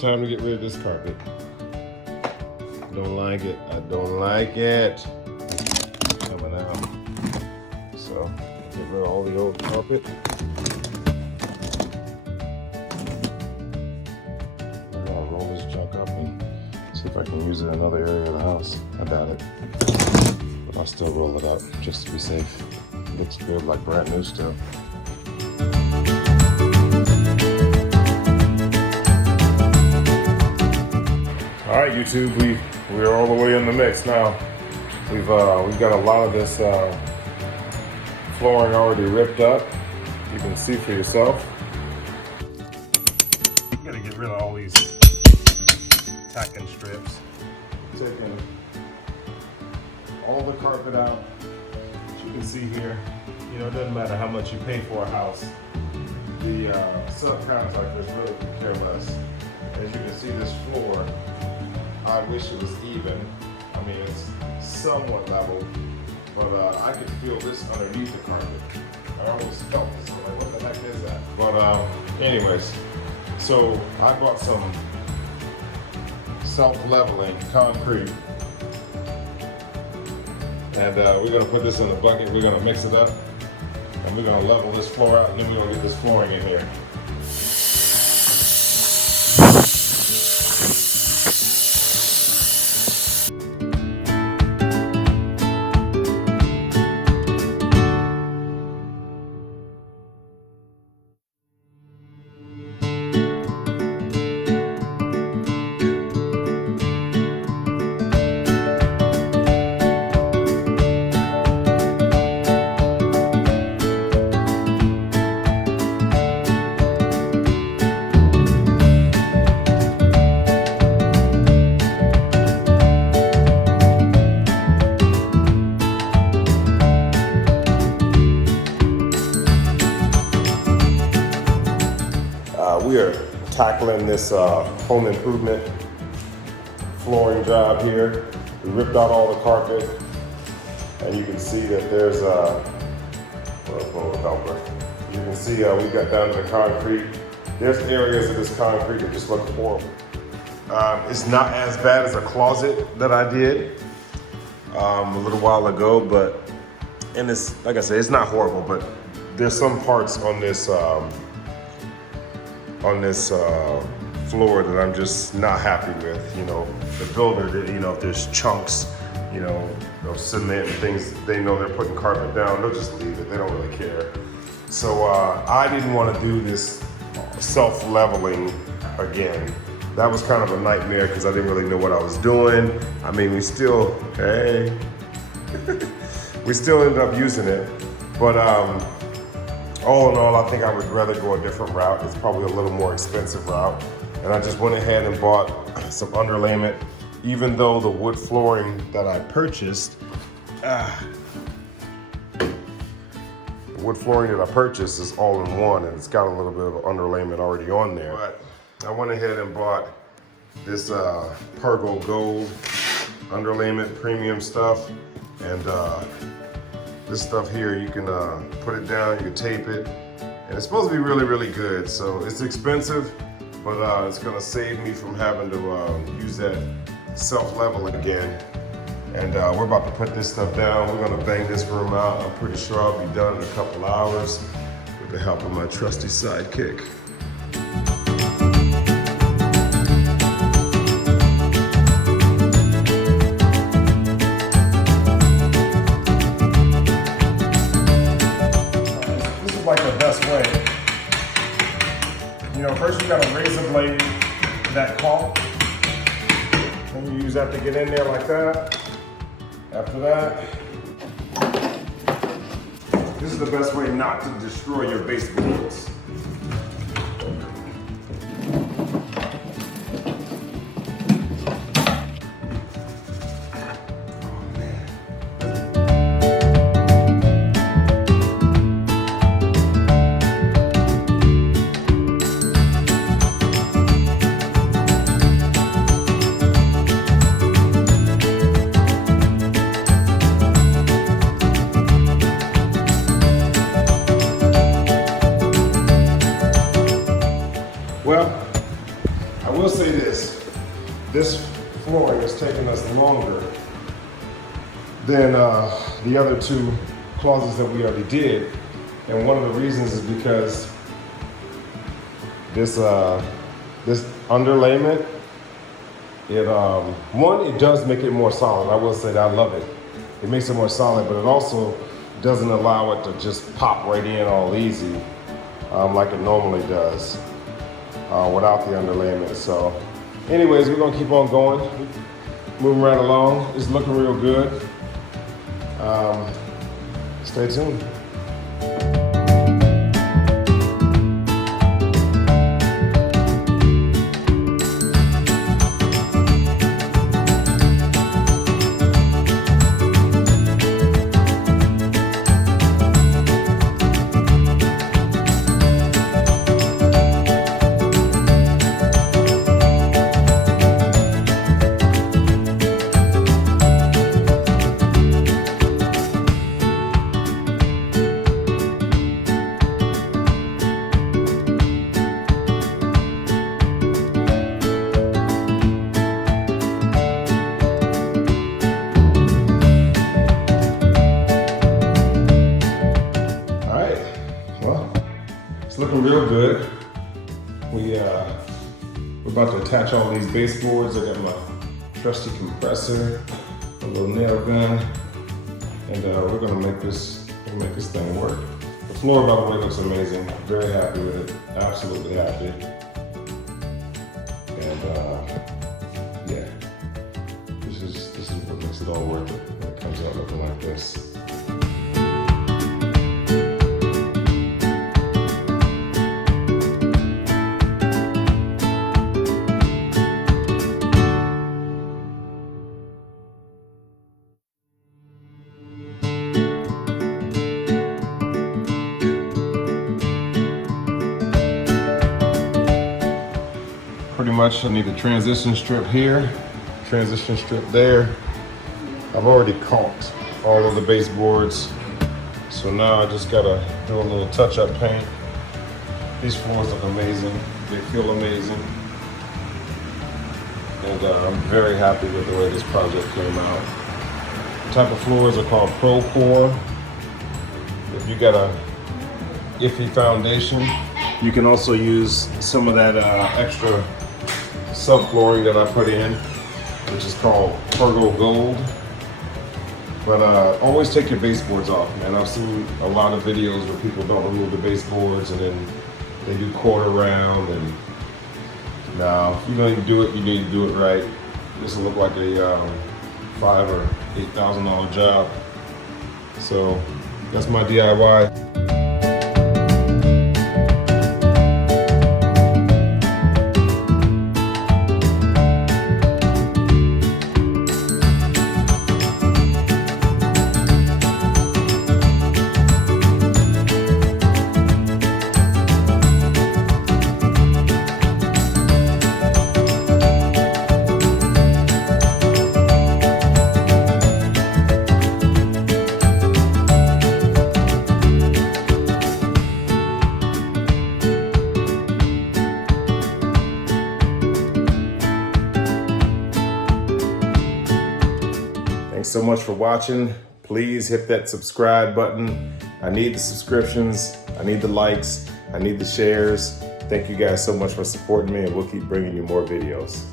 time to get rid of this carpet. Don't like it. I don't like it. Coming out. So get rid of all the old carpet. I'm gonna roll this junk up and see if I can use it in another area of the house. I doubt it. But I'll still roll it up just to be safe. Looks good, like brand new still. All right, YouTube, we're all the way in the mix now. We've got a lot of this flooring already ripped up. You can see for yourself. You gotta get rid of all these tacking strips. Taking all the carpet out. As you can see here, you know, it doesn't matter how much you pay for a house. The subcons like this really could care less. As you can see, this floor, I wish it was even. I mean, it's somewhat level, but I could feel this underneath the carpet. I always felt this. I'm like, what the heck is that? But anyways, so I bought some self-leveling concrete. And we're gonna put this in a bucket, we're gonna mix it up, and we're gonna level this floor out, and then we're gonna get this flooring in here. We are tackling this home improvement flooring job here. We ripped out all the carpet, and you can see that there's you can see we got down to the concrete. There's areas of this concrete that just look horrible. It's not as bad as a closet that I did a little while ago, but and it's like I said, it's not horrible, but there's some parts on this floor that I'm just not happy with. You know, the builder, you know, if there's chunks, you know, of cement and things, they know they're putting carpet down, they'll just leave it, they don't really care. So I didn't want to do this self-leveling again. That was kind of a nightmare because I didn't really know what I was doing. I mean, we still, hey, we still ended up using it, but all in all, I think I would rather go a different route. It's probably a little more expensive route. And I just went ahead and bought some underlayment, even though the wood flooring that I purchased, the wood flooring that I purchased is all in one, and it's got a little bit of underlayment already on there. But I went ahead and bought this Pergo Gold underlayment premium stuff, and this stuff here, you can put it down, you can tape it, and it's supposed to be really, really good. So it's expensive, but it's gonna save me from having to use that self-level again. And we're about to put this stuff down. We're gonna bang this room out. I'm pretty sure I'll be done in a couple hours with the help of my trusty sidekick. You know, first you got a razor blade, that caulk, and you use that to get in there like that. After that, this is the best way not to destroy your base boards. say this flooring is taking us longer than the other two closets that we already did. And one of the reasons is because this underlayment, it does make it more solid. I will say that I love it. It makes it more solid, but it also doesn't allow it to just pop right in all easy like it normally does without the underlayment. So anyways, we're gonna keep on going, moving right along. It's looking real good. Stay tuned. Looking real good. We're about to attach all these baseboards. I got my trusty compressor, a little nail gun, and we're gonna make this thing work. The floor, by the way, looks amazing. Very happy with it. Absolutely happy. And yeah, this is what makes it all worth it when it comes out looking like this. Pretty much, I need a transition strip here, transition strip there. I've already caulked all of the baseboards, so now I just gotta do a little touch-up paint. These floors look amazing. They feel amazing. And I'm very happy with the way this project came out. The type of floors are called Pro Core. If you got a iffy foundation, you can also use some of that extra subflooring that I put in, which is called Pergo Gold. But always take your baseboards off, man. I've seen a lot of videos where people don't remove the baseboards and then they do quarter round. And now, if you're going to do it, you need to do it right. This will look like a $5,000 or $8,000 job. So that's my DIY. Thanks so much for watching. Please hit that subscribe button. I need the subscriptions. I need the likes. I need the shares. Thank you guys so much for supporting me, and we'll keep bringing you more videos.